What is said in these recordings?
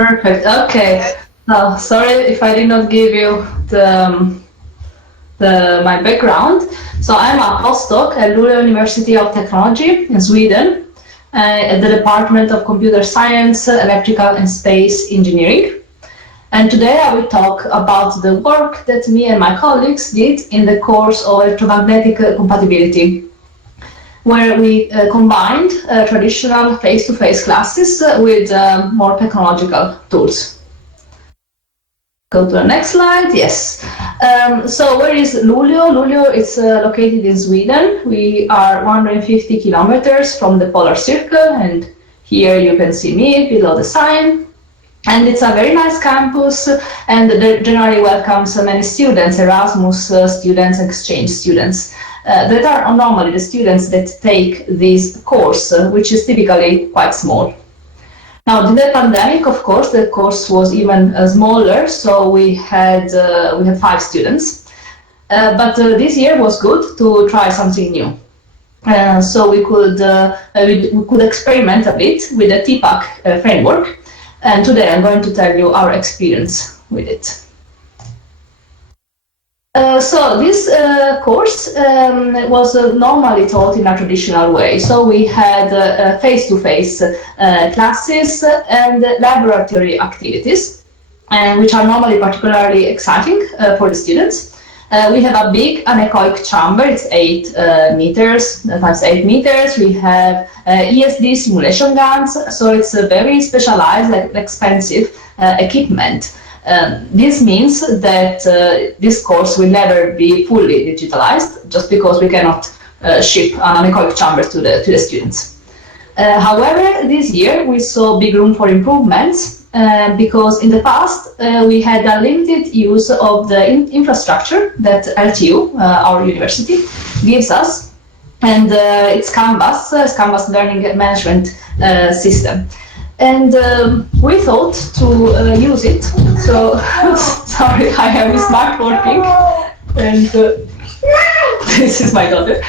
Perfect. Okay. Now, sorry if I did not give you my background. So I'm a postdoc at Luleå University of Technology in Sweden, at the Department of Computer Science, Electrical and Space Engineering. And today I will talk about the work that me and my colleagues did in the course of electromagnetic compatibility, where we combined traditional face-to-face classes with more technological tools. Go to the next slide. Yes. So where is Luleå? Luleå is located in Sweden. We are 150 kilometers from the polar circle, and here you can see me below the sign. And it's a very nice campus, and it generally welcomes many students, Erasmus students, exchange students, that are normally the students that take this course, which is typically quite small. Now, in the pandemic, of course, the course was even smaller, so we had 5 students. But this year was good to try something new. So we could experiment a bit with the TPAC framework. And today I'm going to tell you our experience with it. So this course was normally taught in a traditional way. So we had face-to-face classes and laboratory activities, which are normally particularly exciting for the students. We have a big anechoic chamber. It's 8 meters times 8 meters. We have ESD simulation guns, so it's a very specialized, expensive equipment. This means that this course will never be fully digitalized, just because we cannot ship an anechoic chamber to the students. However, this year we saw big room for improvements, because in the past we had a limited use of the infrastructure that LTU, our university, gives us, and it's Canvas learning management system. And we thought to use it. So, sorry, I have smart working, and this is my daughter.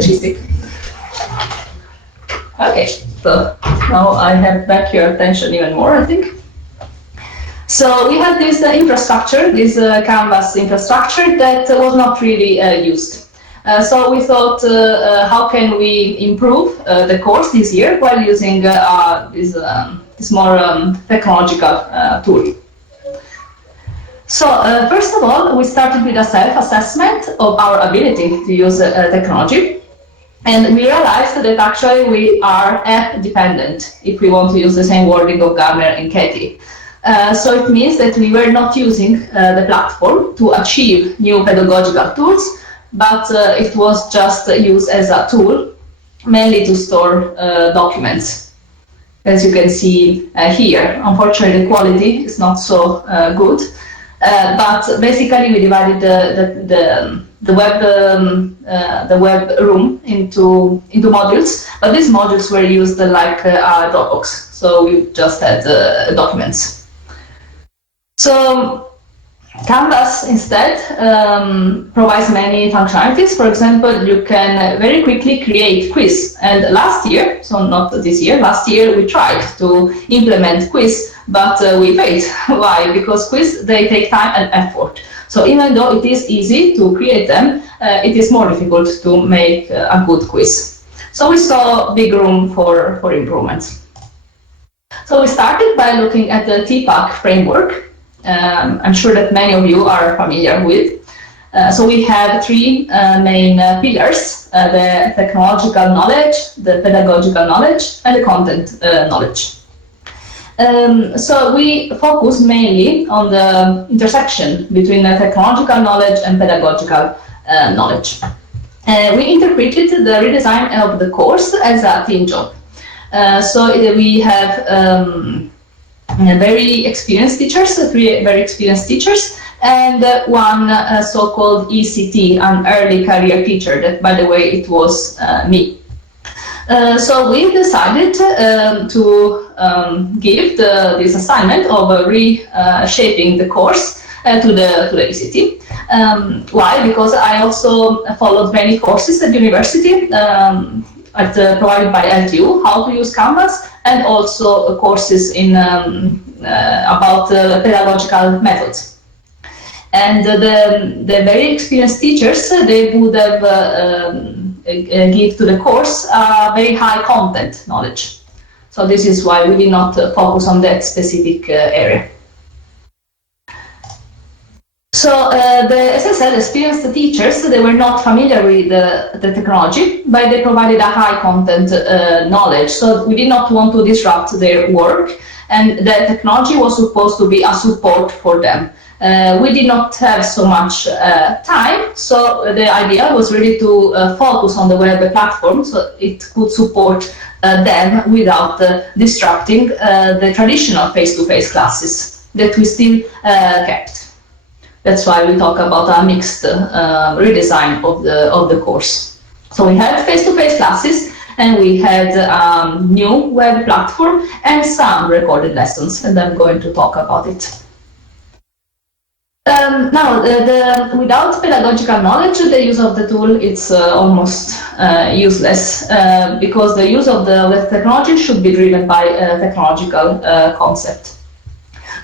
She's sick. Okay, so now I have back your attention even more, I think. So we had this infrastructure, this Canvas infrastructure that was not really used. So we thought, how can we improve the course this year while using this more technological tool? So first of all, we started with a self-assessment of our ability to use technology. And we realized that actually we are app-dependent, if we want to use the same wording of Gardner and Katie. So it means that we were not using the platform to achieve new pedagogical tools, but it was just used as a tool, mainly to store documents. As you can see here, unfortunately the quality is not so good, but basically we divided the web room into modules, but these modules were used like a Dropbox, so we just had documents. So Canvas instead provides many functionalities. For example, you can very quickly create quiz. And last year, so not this year, last year we tried to implement quiz, but we failed. Why? Because quiz, they take time and effort. So even though it is easy to create them, it is more difficult to make a good quiz. So we saw big room for improvements. So we started by looking at the TPAC framework. I'm sure that many of you are familiar with. So we have 3 main pillars: the technological knowledge, the pedagogical knowledge, and the content knowledge. So we focus mainly on the intersection between the technological knowledge and pedagogical knowledge. We interpreted the redesign of the course as a team job. So we have very experienced teachers, 3 very experienced teachers, and one so-called ECT, an early career teacher, that, by the way, it was me. So we decided to give this assignment of reshaping the course to the ECT. Why? Because I also followed many courses at university, provided by LTU, how to use Canvas, and also courses in about pedagogical methods. And the very experienced teachers, they would have give to the course very high content knowledge. So this is why we did not focus on that specific area. So as I said, experienced teachers, they were not familiar with the technology, but they provided a high content knowledge. So we did not want to disrupt their work, and the technology was supposed to be a support for them. We did not have so much time, so the idea was really to focus on the web platform so it could support them without disrupting the traditional face-to-face classes that we still kept. That's why we talk about a mixed redesign of the course. So we had face-to-face classes, and we had a new web platform and some recorded lessons, and I'm going to talk about it. Now, without pedagogical knowledge, the use of the tool is almost useless because the use of the technology should be driven by a technological concept.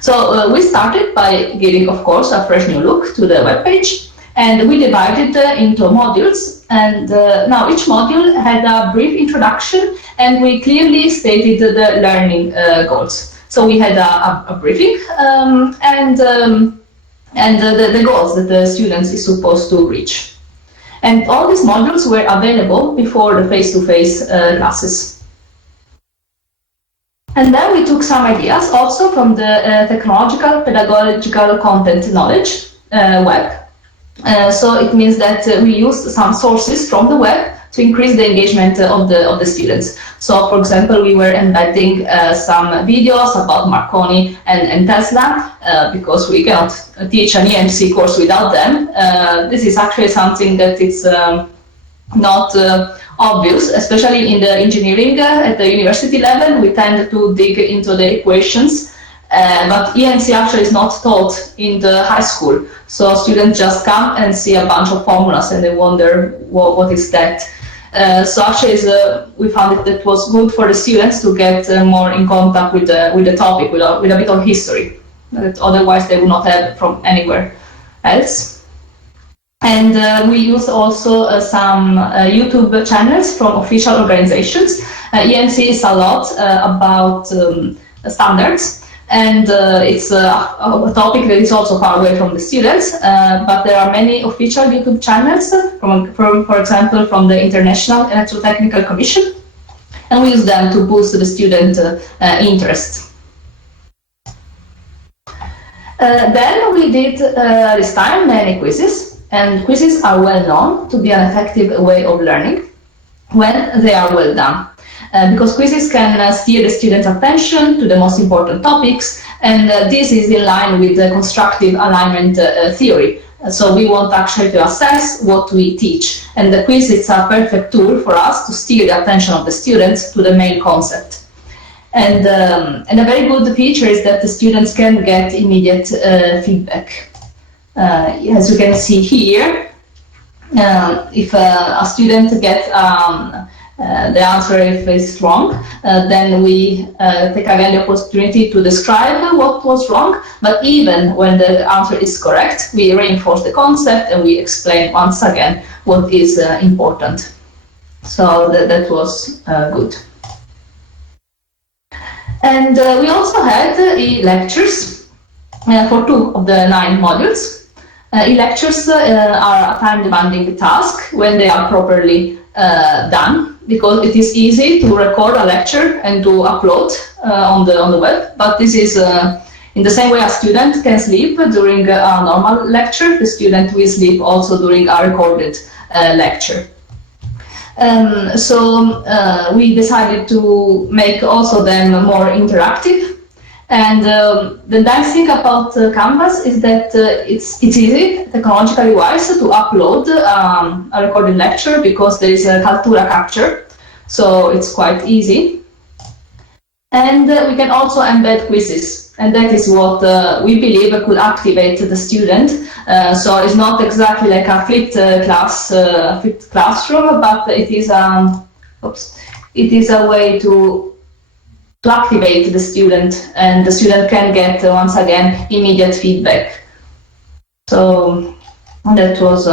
So we started by giving, of course, a fresh new look to the web page, and we divided into modules. And now each module had a brief introduction, and we clearly stated the learning goals. So we had a briefing and the goals that the students is supposed to reach. And all these modules were available before the face-to-face classes. And then we took some ideas also from the technological, pedagogical content knowledge web. So it means that we used some sources from the web to increase the engagement of the students. So, for example, we were embedding some videos about Marconi and Tesla because we cannot teach an EMC course without them. This is actually something that is not obvious, especially in the engineering at the university level. We tend to dig into the equations, but EMC actually is not taught in the high school. So students just come and see a bunch of formulas and they wonder what is that. So actually we found that it was good for the students to get more in contact with the topic, with a bit of history, that otherwise they would not have from anywhere else. And we use also some YouTube channels from official organizations. EMC is a lot about standards, and it's a topic that is also far away from the students, but there are many official YouTube channels, for example, from the International Electrotechnical Commission, and we use them to boost the student interest. Then we did this time many quizzes. And quizzes are well known to be an effective way of learning when they are well done. Because quizzes can steer the student's attention to the most important topics, and this is in line with the constructive alignment theory. So we want actually to assess what we teach, and the quiz is a perfect tool for us to steer the attention of the students to the main concept. And a very good feature is that the students can get immediate feedback. As you can see here, if a student gets the answer if it's wrong, then we take again the opportunity to describe what was wrong, but even when the answer is correct, we reinforce the concept and we explain once again what is important. So that was good. And we also had e-lectures for 2 of the 9 modules. E-lectures are a time-demanding task when they are properly done, because it is easy to record a lecture and to upload on the web, but this is in the same way a student can sleep during a normal lecture, the student will sleep also during a recorded lecture. So we decided to make also them more interactive. And the nice thing about Canvas is that it's easy, technologically wise, to upload a recorded lecture because there is a Kaltura capture, so it's quite easy. And we can also embed quizzes, and that is what we believe could activate the student. So it's not exactly like a flipped classroom, but it is it is a way to activate the student, and the student can get once again immediate feedback. So that was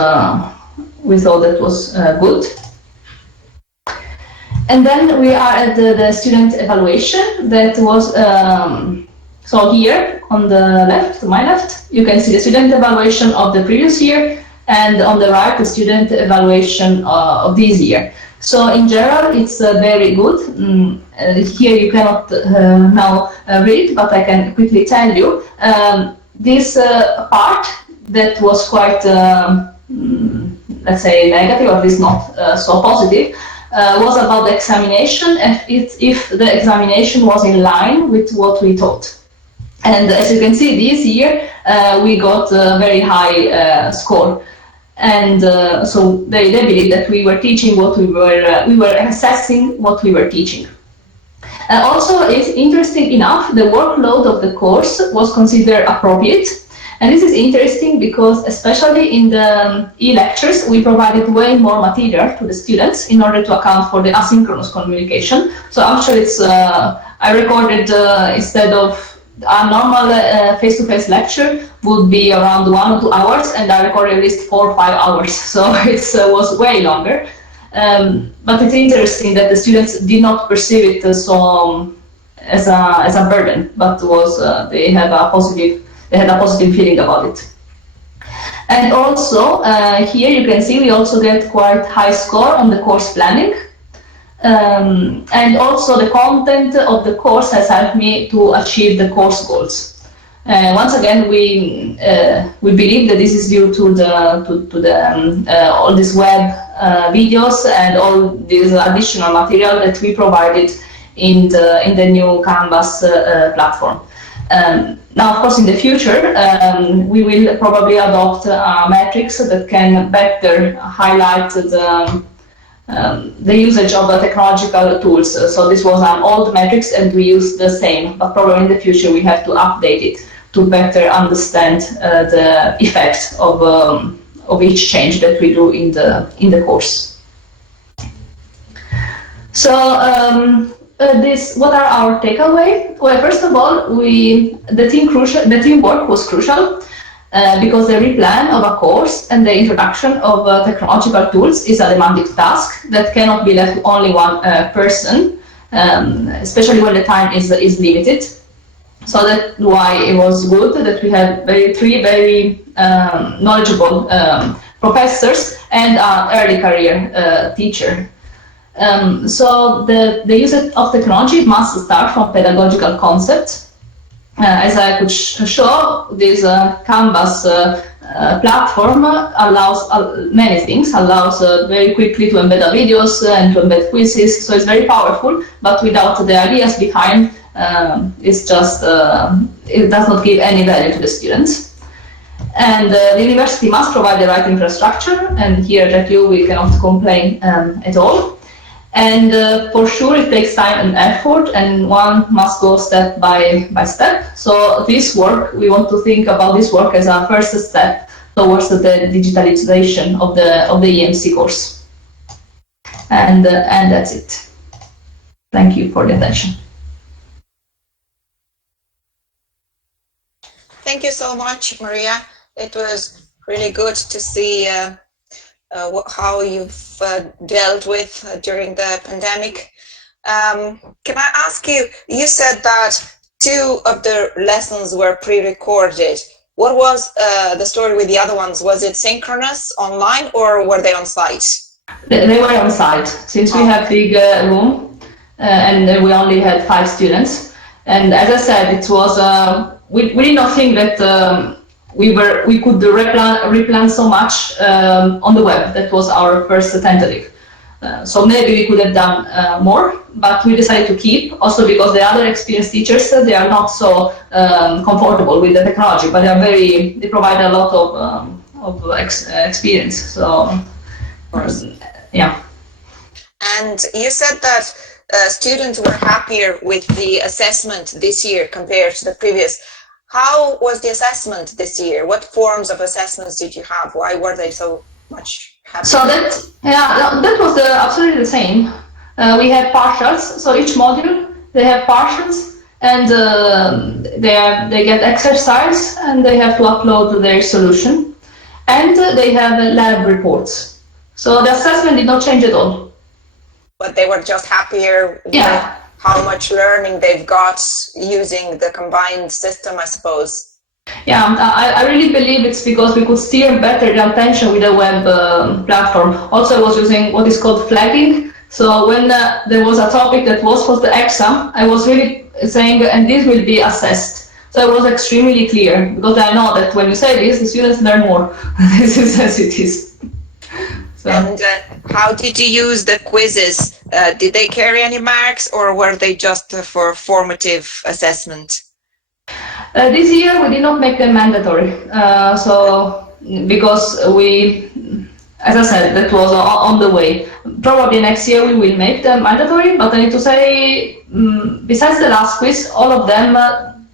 we thought that was good. And then we are at the student evaluation. That was so here on the left, to my left, you can see the student evaluation of the previous year, and on the right, the student evaluation of this year. So in general, it's very good. Here you cannot now read, but I can quickly tell you. This part that was quite, let's say, negative, or at least not so positive, was about the examination, if the examination was in line with what we taught. And as you can see, this year we got a very high score. And so they believe that we were teaching what we were assessing what we were teaching. Also, it's interesting enough, the workload of the course was considered appropriate. And this is interesting because, especially in the e-lectures, we provided way more material to the students in order to account for the asynchronous communication. So actually, it's I recorded instead of a normal face-to-face lecture would be around 1 or 2 hours, and I recorded at least 4 or 5 hours. So it was way longer. But it's interesting that the students did not perceive it so as a burden, but was they had a positive feeling about it. And also here you can see we also get quite high score on the course planning. And also the content of the course has helped me to achieve the course goals. Once again, we believe that this is due to the all these web videos and all this additional material that we provided in the new Canvas platform. Now, of course, in the future, we will probably adopt metrics that can better highlight the usage of the technological tools. So this was an old metrics, and we use the same, but probably in the future we have to update it to better understand the effects of each change that we do in the course. So what are our takeaway? Well, first of all, the teamwork was crucial. Because the replan of a course and the introduction of technological tools is a demanding task that cannot be left to only one person, especially when the time is limited. So that's why it was good that we had three very knowledgeable professors and an early career teacher. So the use of technology must start from pedagogical concepts. As I could show, this Canvas platform allows many things, allows very quickly to embed videos and to embed quizzes, so it's very powerful, but without the ideas behind, it's just, it does not give any value to the students. And the university must provide the right infrastructure, and here at you we cannot complain at all. And for sure it takes time and effort, and one must go step by step. So this work, we want to think about this work as a first step towards the digitalization of the EMC course. And that's it. Thank you for the attention. Thank you so much, Maria. It was really good to see how you've dealt with during the pandemic. Can I ask you, you said that 2 of the lessons were pre-recorded. What was the story with the other ones? Was it synchronous online, or were they on site? They were on site, since we have big room and we only had 5 students. And as I said, it was we did not think that we could replan so much on the web. That was our first tentative. So maybe we could have done more, but we decided to keep, also because the other experienced teachers, they are not so comfortable with the technology, but they provide a lot of experience. So, yeah. And you said that students were happier with the assessment this year compared to the previous. How was the assessment this year? What forms of assessments did you have? Why were they so much happier? So that was absolutely the same. we have partials. So each module, they have partials, and they get exercise, and they have to upload their solution. And they have lab reports. So the assessment did not change at all. But they were just happier with how much learning they've got using the combined system, I suppose. Yeah, I really believe it's because we could steer better the attention with the web platform. Also, I was using what is called flagging. So when there was a topic that was for the exam, I was really saying, and this will be assessed. So it was extremely clear, because I know that when you say this, the students learn more. This is as it is. So. And how did you use the quizzes? Did they carry any marks, or were they just for formative assessment? This year we did not make them mandatory, so because we, as I said, that was on the way. Probably next year we will make them mandatory, but I need to say, besides the last quiz, all of them,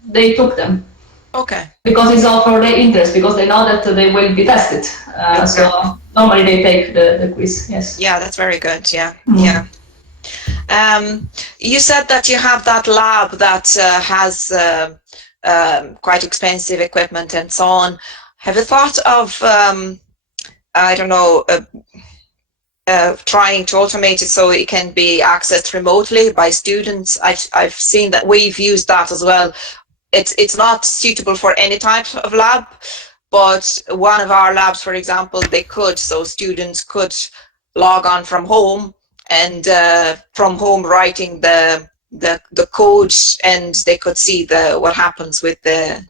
they took them. Okay. Because it's all for their interest, because they know that they will be tested. Okay. So normally they take the quiz, yes. Yeah, that's very good, yeah. Yeah. You said that you have that lab that has quite expensive equipment and so on. Have you thought of, I don't know, trying to automate it so it can be accessed remotely by students? I've seen that we've used that as well. It's not suitable for any type of lab, but one of our labs, for example, they could, so students could log on from home and from home writing the code, and they could see what happens with the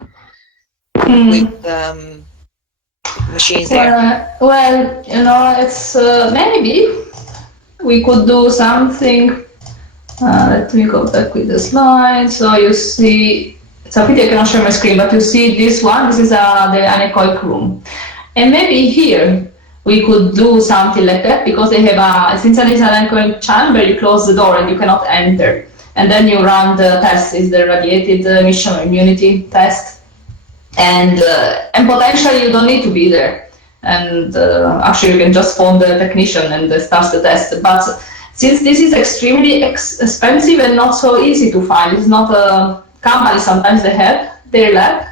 machines there. Well, you know, it's maybe we could do something. Let me go back with the slide. So you see, it's a pity I cannot share my screen, but you see this one. This is the anechoic room, and maybe here we could do something like that, because they have since it is an anechoic chamber, you close the door and you cannot enter. And then you run the test, is the radiated emission or immunity test. And potentially you don't need to be there. And actually you can just phone the technician and start the test. But since this is extremely expensive and not so easy to find, it's not a company, sometimes they have their lab,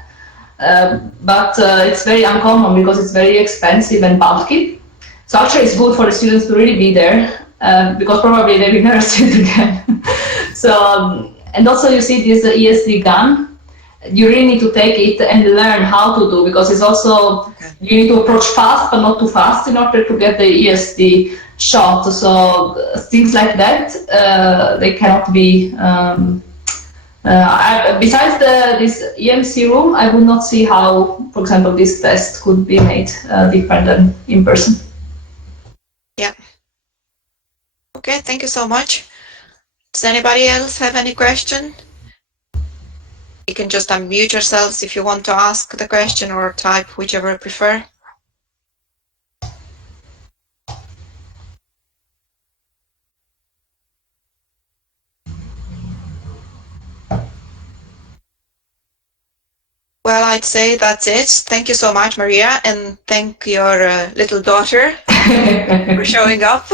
but it's very uncommon because it's very expensive and bulky. So actually it's good for the students to really be there, because probably they will never see it again. So, and also you see this ESD gun, you really need to take it and learn how to do, because it's also, you need to approach fast but not too fast in order to get the ESD shot. So things like that, they cannot be, besides this EMC room, I would not see how, for example, this test could be made different than in person. Yeah. Okay, thank you so much. Does anybody else have any question? You can just unmute yourselves if you want to ask the question, or type, whichever you prefer. Well, I'd say that's it. Thank you so much, Maria, and thank your little daughter for showing up.